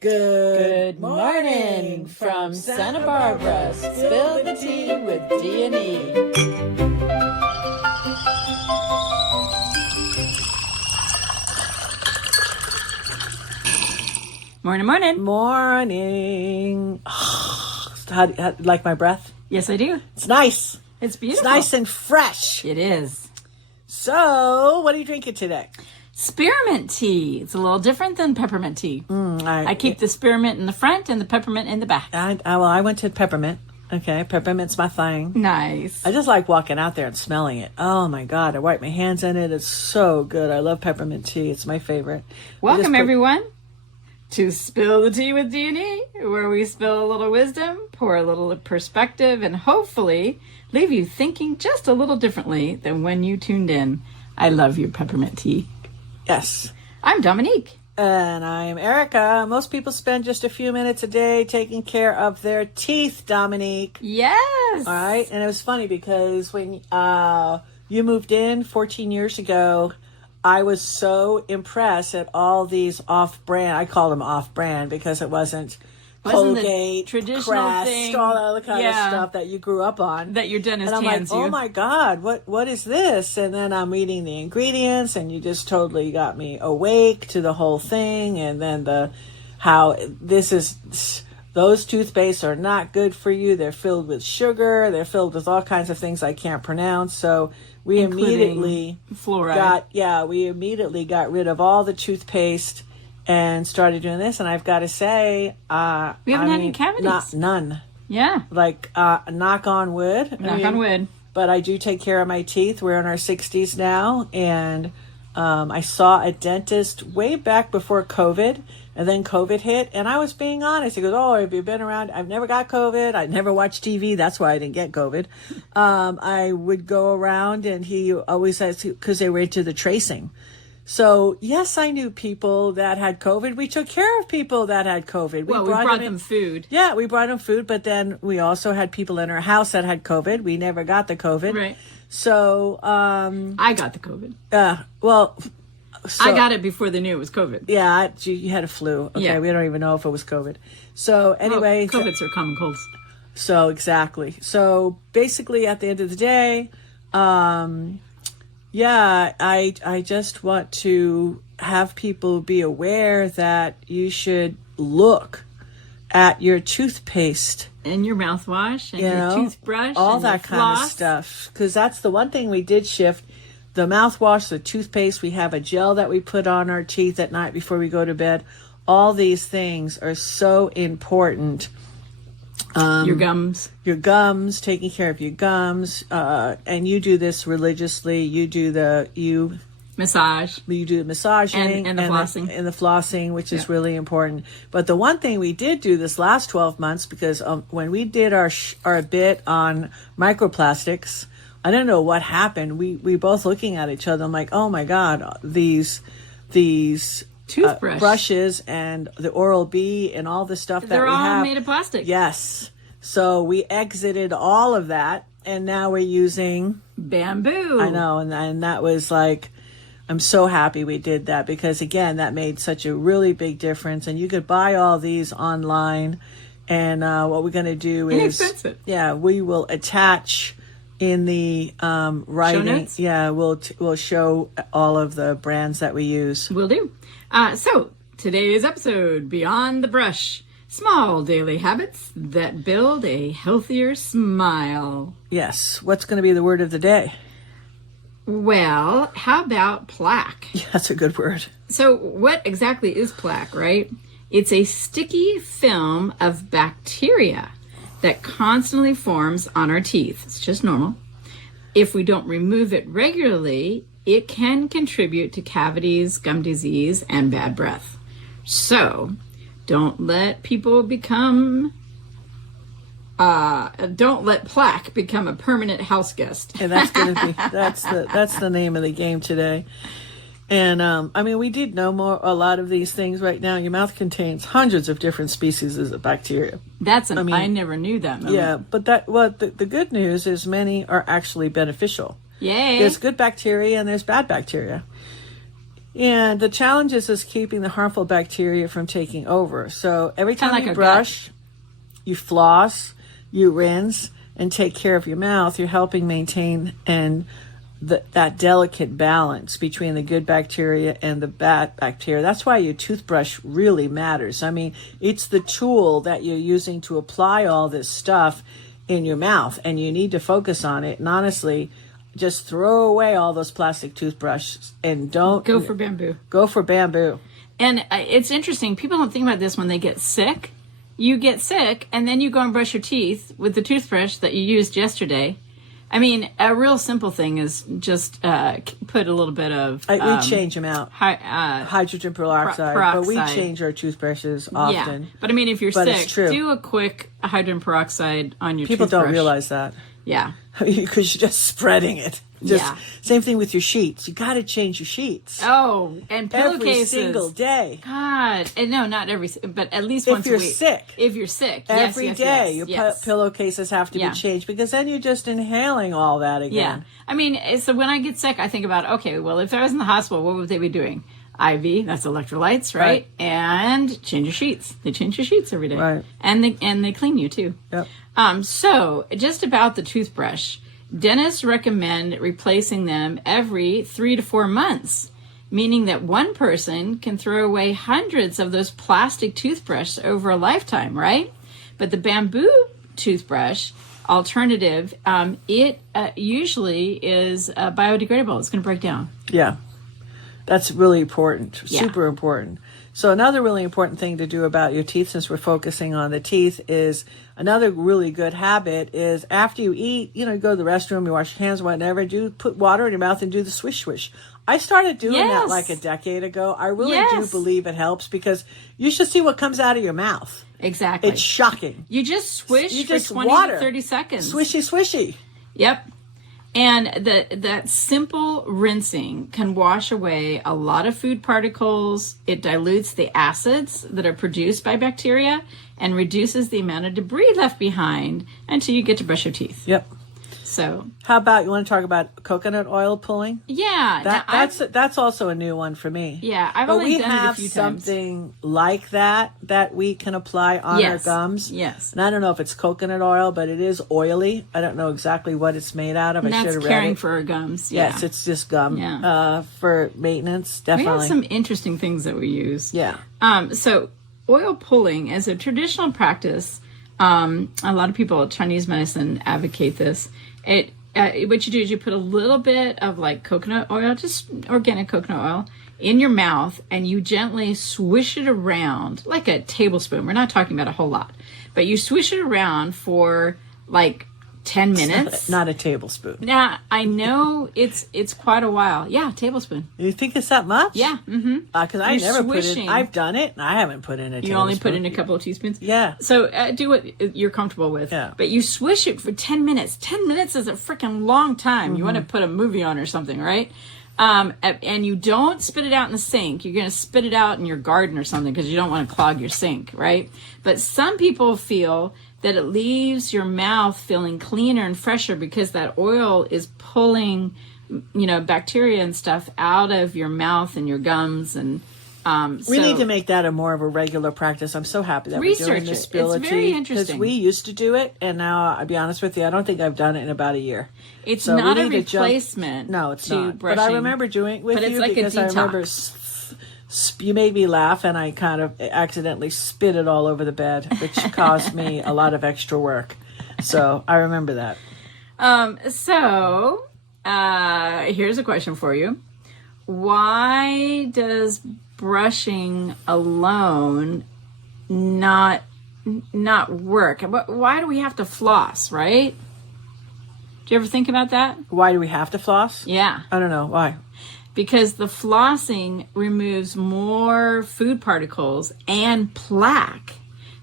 Good morning from Santa Barbara. Spill the tea with D&E. Morning, morning. Morning. How, like my breath? Yes, I do. It's nice. It's beautiful. It's nice and fresh. It is. So, what are you drinking today? Spearmint tea. It's a little different than peppermint tea. I keep the spearmint in the front and the peppermint in the back. I went to peppermint. Okay, peppermint's my thing. Nice. I just like walking out there and smelling it. Oh my God, I wipe my hands in it. It's so good. I love peppermint tea. It's my favorite. Welcome, everyone, to Spill the Tea with D&E, where we spill a little wisdom, pour a little perspective, and hopefully leave you thinking just a little differently than when you tuned in. I love your peppermint tea. Yes. I'm Dominique. And I'm Erica. Most people spend just a few minutes a day taking care of their teeth, Dominique. Yes. All right. And it was funny because when you moved in 14 years ago, I was so impressed at all these off-brand. I call them off-brand because it wasn't Colgate, traditional Crest, thing, all that other kind of stuff that you grew up on. That your dentist and I'm hands like, you. oh my God, what is this? And then I'm reading the ingredients, and you just totally got me awake to the whole thing. And then those toothpastes are not good for you. They're filled with sugar. They're filled with all kinds of things I can't pronounce. So we immediately fluoride. got rid of all the toothpaste and started doing this. And I've got to say, we haven't had any cavities. None. Yeah. Like, knock on wood. Knock on wood. But I do take care of my teeth. We're in our 60s now. And I saw a dentist way back before COVID. And then COVID hit. And I was being honest. He goes, oh, have you been around? I've never got COVID. I never watched TV. That's why I didn't get COVID. I would go around, and he always says, because they were into the tracing. So, yes, I knew people that had COVID. We took care of people that had COVID. We brought them food. Yeah, we brought them food, but then we also had people in our house that had COVID. We never got the COVID. Right. So, I got the COVID. I got it before they knew it was COVID. Yeah, you had a flu. Okay, yeah. We don't even know if it was COVID. So, anyway. COVIDs are common colds. So, exactly. So, basically, at the end of the day, I just want to have people be aware that you should look at your toothpaste. And your mouthwash and your toothbrush. All and that kind of stuff. Because that's the one thing we did shift. The mouthwash, the toothpaste, we have a gel that we put on our teeth at night before we go to bed. All these things are so important. Your gums, taking care of your gums, and you do this religiously. You do the massaging and the flossing, which is really important. But the one thing we did do this last 12 months, because when we did our bit on microplastics, I don't know what happened. We both looking at each other. I'm like, oh my God, these brushes and the Oral-B and all the stuff that we have. They're all made of plastic. Yes. So we exited all of that, and now we're using bamboo. I know, and that was like, I'm so happy we did that, because again, that made such a really big difference. And you could buy all these online, and what we're going to do is inexpensive. Yeah, we will attach in the writing. Show notes? Yeah, we'll show all of the brands that we use. Will do. So today's episode, Beyond the Brush, small daily habits that build a healthier smile. Yes. What's going to be the word of the day? Well, how about plaque? Yeah, that's a good word. So what exactly is plaque, right? It's a sticky film of bacteria that constantly forms on our teeth. It's just normal. If we don't remove it regularly, it can contribute to cavities, gum disease, and bad breath. So don't let plaque become a permanent house guest. And that's the name of the game today. And we did know a lot of these things. Right now, your mouth contains hundreds of different species of bacteria. I never knew that. Yeah, but the good news is many are actually beneficial. Yay! There's good bacteria and there's bad bacteria. And the challenge is keeping the harmful bacteria from taking over. So every time Kinda like you our brush, you floss, you rinse, and take care of your mouth, you're helping maintain that delicate balance between the good bacteria and the bad bacteria. That's why your toothbrush really matters. I mean, it's the tool that you're using to apply all this stuff in your mouth, and you need to focus on it. And honestly, just throw away all those plastic toothbrushes and don't Go for bamboo. Go for bamboo. And it's interesting. People don't think about this when they get sick. You get sick, and then you go and brush your teeth with the toothbrush that you used yesterday. I mean, a real simple thing is just put a little bit of... we change them out. Hydrogen peroxide. But we change our toothbrushes often. Yeah. But I mean, if you're sick, it's true. do a quick hydrogen peroxide on your People toothbrush. don't realize that. Yeah. Because you're just spreading it. Same thing with your sheets. You got to change your sheets. Oh, and pillowcases. Every single day. God. And no, not every, but at least once a week. If you're sick. Every day, your pillowcases have to be changed, because then you're just inhaling all that again. Yeah. I mean, so when I get sick, I think about, okay, well, if I was in the hospital, what would they be doing? IV, that's electrolytes, right? And change your sheets. They change your sheets every day. Right. And they clean you too. Yep. So just about the toothbrush, dentists recommend replacing them every 3 to 4 months, meaning that one person can throw away hundreds of those plastic toothbrushes over a lifetime, right? But the bamboo toothbrush alternative, it usually is biodegradable. It's going to break down. Yeah. That's really important, Yeah. super important. So another really important thing to do about your teeth, since we're focusing on the teeth, is another really good habit is after you eat, you go to the restroom, you wash your hands, whatever, put water in your mouth and do the swish swish. I started doing that like a decade ago. I really do believe it helps, because you should see what comes out of your mouth. Exactly. It's shocking. You just swish for 20 to 30 seconds. Swishy, swishy. Yep. And that simple rinsing can wash away a lot of food particles. It dilutes the acids that are produced by bacteria and reduces the amount of debris left behind until you get to brush your teeth. Yep. So, how about, you want to talk about coconut oil pulling? Yeah. That's also a new one for me. Yeah, I've only done it a few times. But we have something like that we can apply on our gums. Yes. And I don't know if it's coconut oil, but it is oily. I don't know exactly what it's made out of. And I should have read it. That's caring for our gums. Yeah. Yes, it's just gum. Yeah. For maintenance, definitely. We have some interesting things that we use. Yeah. So oil pulling is a traditional practice. A lot of people, Chinese medicine, advocate this. What you do is you put a little bit of like coconut oil, just organic coconut oil, in your mouth, and you gently swish it around like a tablespoon. We're not talking about a whole lot, but you swish it around for like 10 minutes. Not a tablespoon. Now, I know it's quite a while. Yeah, tablespoon. You think it's that much? Yeah. Mm-hmm. Because I never put in. I've done it, and I haven't put in a tablespoon. You only put in a couple of teaspoons? Yeah. So do what you're comfortable with. Yeah. But you swish it for 10 minutes. 10 minutes is a freaking long time. Mm-hmm. You want to put a movie on or something, right? And you don't spit it out in the sink. You're going to spit it out in your garden or something, because you don't want to clog your sink, right? But some people feel that it leaves your mouth feeling cleaner and fresher because that oil is pulling, bacteria and stuff out of your mouth and your gums. And we need to make that a more of a regular practice. I'm so happy that we're doing this Spility. It's very interesting. Because we used to do it, and now, I'll be honest with you, I don't think I've done it in about a year. It's not a replacement. No, it's to not. Brushing. But I remember doing it with you, like because I remember you made me laugh, and I kind of accidentally spit it all over the bed, which caused me a lot of extra work. So I remember that. Here's a question for you. Why does brushing alone not work? Why do we have to floss, right? Do you ever think about that? Why do we have to floss? Yeah. I don't know. Why? Because the flossing removes more food particles and plaque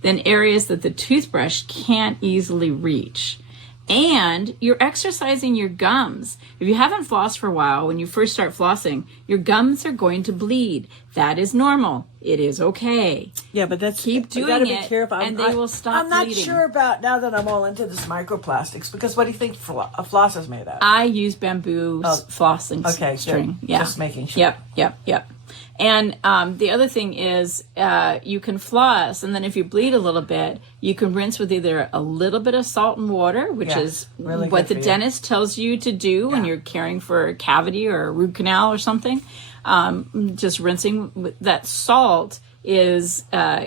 than areas that the toothbrush can't easily reach. And you're exercising your gums. If you haven't flossed for a while, when you first start flossing, your gums are going to bleed. That is normal. It is okay. Yeah, but that's keep doing gotta be it, careful. and they will stop I'm not bleeding. sure about, now that I'm all into this microplastics, because what do you think a floss is made out of? I use bamboo flossing okay, string. good. Yeah, just making sure. Yep. And the other thing is you can floss, and then if you bleed a little bit, you can rinse with either a little bit of salt and water, which is really what the good for you. dentist tells you to do when you're caring for a cavity or a root canal or something. Just rinsing with that salt is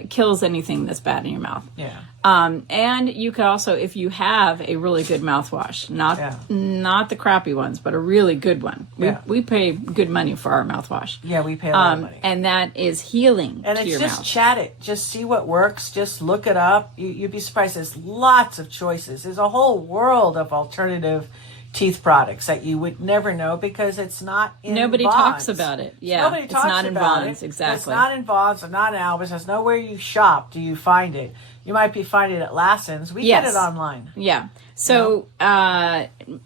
kills anything that's bad in your mouth. Yeah. And you could also, if you have a really good mouthwash, not the crappy ones, but a really good one. We pay good money for our mouthwash. Yeah, we pay a lot of money. And that is healing and to it's your just mouth. chat it. Just see what works. Just look it up. You'd be surprised. There's lots of choices. There's a whole world of alternative teeth products that you would never know because it's not in Nobody bonds. talks about it. Yeah, Nobody it's talks not in about bonds. it. Exactly. It's not in bonds. It's not in Albert's. There's nowhere you shop do you find it. You might be finding it at Lassen's. We get it online. Yeah. So,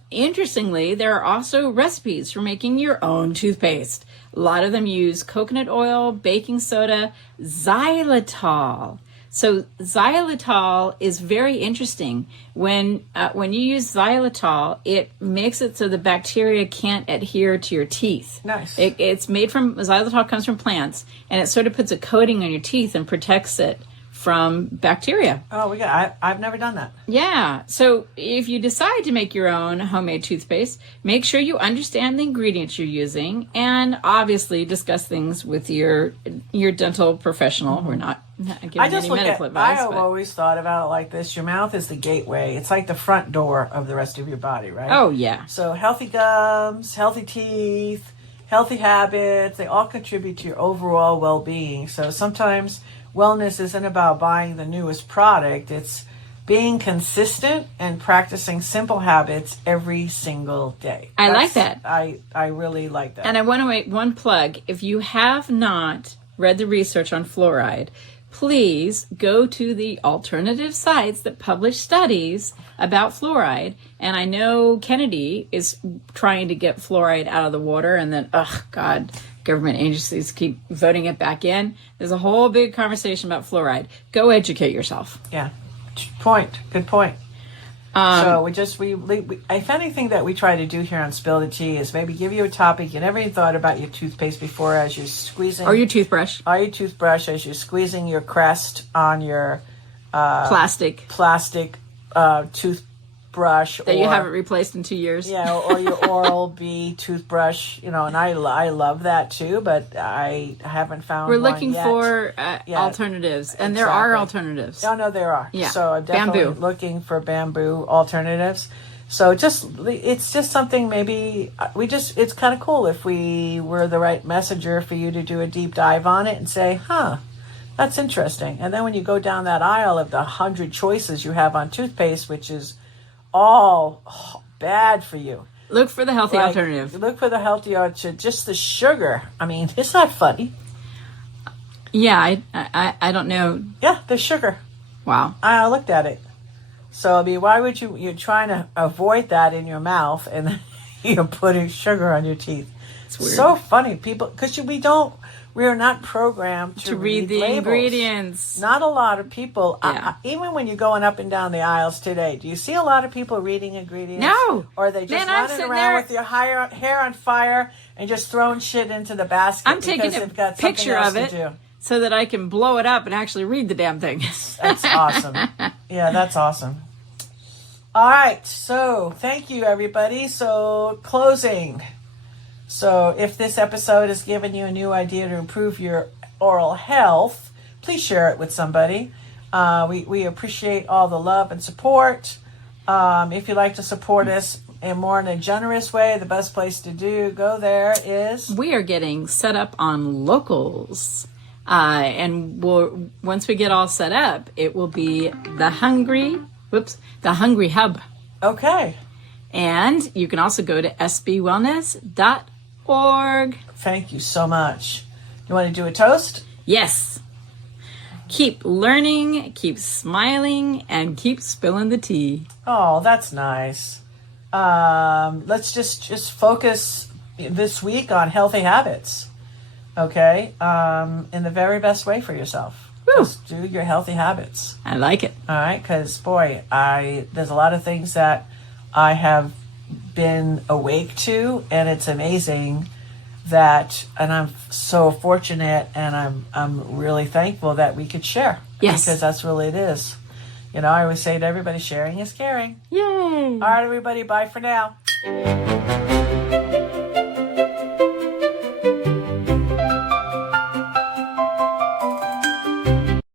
interestingly, there are also recipes for making your own toothpaste. A lot of them use coconut oil, baking soda, xylitol. So xylitol is very interesting. When you use xylitol, it makes it so the bacteria can't adhere to your teeth. Nice. It's made from, xylitol comes from plants, and it sort of puts a coating on your teeth and protects it from bacteria. Oh, I've never done that. Yeah. So if you decide to make your own homemade toothpaste, make sure you understand the ingredients you're using and obviously discuss things with your dental professional. Mm-hmm. We're not giving any medical advice. I've always thought about it like this. Your mouth is the gateway. It's like the front door of the rest of your body, right? Oh, yeah. So healthy gums, healthy teeth, healthy habits, they all contribute to your overall well-being. So sometimes wellness isn't about buying the newest product. It's being consistent and practicing simple habits every single day. I like that. I really like that. And I want to make one plug. If you have not read the research on fluoride, please go to the alternative sites that publish studies about fluoride. And I know Kennedy is trying to get fluoride out of the water, and then, government agencies keep voting it back in. There's a whole big conversation about fluoride. Go educate yourself. Yeah. Good point. So if anything that we try to do here on Spill the Tea is maybe give you a topic you never even thought about your toothpaste before as you're squeezing. Or your toothbrush. Or your toothbrush as you're squeezing your crest on your plastic toothbrush. That you haven't replaced in 2 years. Yeah, or your Oral-B toothbrush, and I love that too, but I haven't found We're one looking yet. for alternatives, and there are alternatives. Oh, no, there are. Yeah. So I'm definitely looking for bamboo alternatives. So it's just something maybe it's kind of cool if we were the right messenger for you to do a deep dive on it and say, that's interesting. And then when you go down that aisle of the 100 choices you have on toothpaste, which is all bad for you. Look for the healthy alternative. Look for the healthy alternative. Just the sugar. I mean, it's not funny. Yeah, I don't know. Yeah, the sugar. Wow. I looked at it. So, I mean, why would you're trying to avoid that in your mouth and then you're putting sugar on your teeth. It's weird. So funny. People, because we are not programmed to read the labels. ingredients. Not a lot of people, Yeah. even when you're going up and down the aisles today, do you see a lot of people reading ingredients? No. Or are they just I'm running sitting around there- with your hair on fire and just throwing shit into the basket I'm taking because a they've got something picture else of it to do? so that I can blow it up and actually read the damn thing. That's awesome. Yeah, that's awesome. All right. So thank you, everybody. So closing. So if this episode has given you a new idea to improve your oral health, please share it with somebody. We appreciate all the love and support. If you'd like to support us in a generous way, the best place to go there is... We are getting set up on Locals. And once we get all set up, it will be the Hungry Hub. Okay. And you can also go to sbwellness.org. Thank you so much. You want to do a toast? Yes. Keep learning, keep smiling, and keep spilling the tea. Oh, that's nice. Let's just focus this week on healthy habits. Okay? In the very best way for yourself. Woo. Just do your healthy habits. I like it. All right? Because, boy, there's a lot of things that I have been awake to, and it's amazing that, and I'm so fortunate, and I'm really thankful that we could share. Yes. Because that's really it is. You know, I always say to everybody, sharing is caring. Yay! All right, everybody, bye for now.